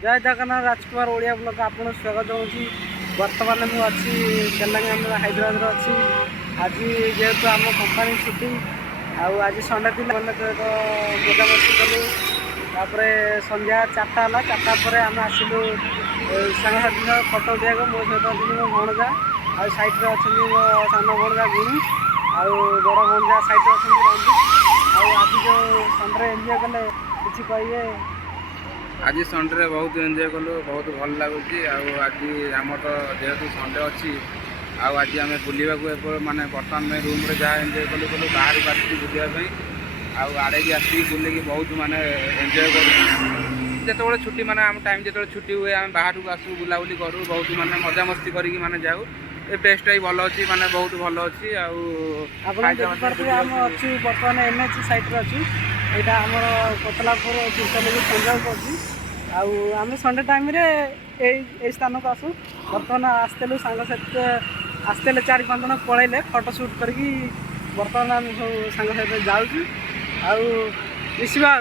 जय जगन्नाथ राजकुमार ओडिया ब्लॉग आपन स्वागत दूसरी। बर्तमान मुझे अच्छी तेलंगाना हैदराबाद अच्छी। आज जेहेतु आम कंपानी छुट्टी आज संडे दिन एक मजामस्ती कलु। संध्या 4टा है 4टा पर आम आसलु सांगसाथी फटो उठाक मो सहित अच्छी मो भणजा आ सैड्रे अच्छी मो सान भणजा गुरु आ बड़ भणजा सैड्रे अच्छी रंजित। आज जो संडे एंजय कले किसी कहे आज संडे बहुत एंजय कलु बहुत भल लगुच। आज आम तो जेहेतु संडे अच्छी आज आम बुलवाक माने बर्तमान में रूम रे जहाँ एंजय कलु कलु बाहर को आसी बुलाई आड़े भी आसिक बुले बहुत माने एंजय करूँ। जो छुट्टी माने आम टाइम जो छुट्टी हुए आम बाहर को आसू बुलाबुली करूँ बहुत माने मजामस्ती करी माने जाऊ। ए टेस्ट भल अच्छी माने बहुत भल अच्छी। आम अच्छी बर्तमान एनएच साइड अच्छी यहाँ आमर कोतलापुर तीर्थलगी पंजाब अच्छी। आम संडे टाइम रे स्थान को आसू बर्तमान आसलु सांग आसते 4-5 जन पलैले फटो सुट करके बर्तमान आम सब सांग सहित जाऊँ। मिसवा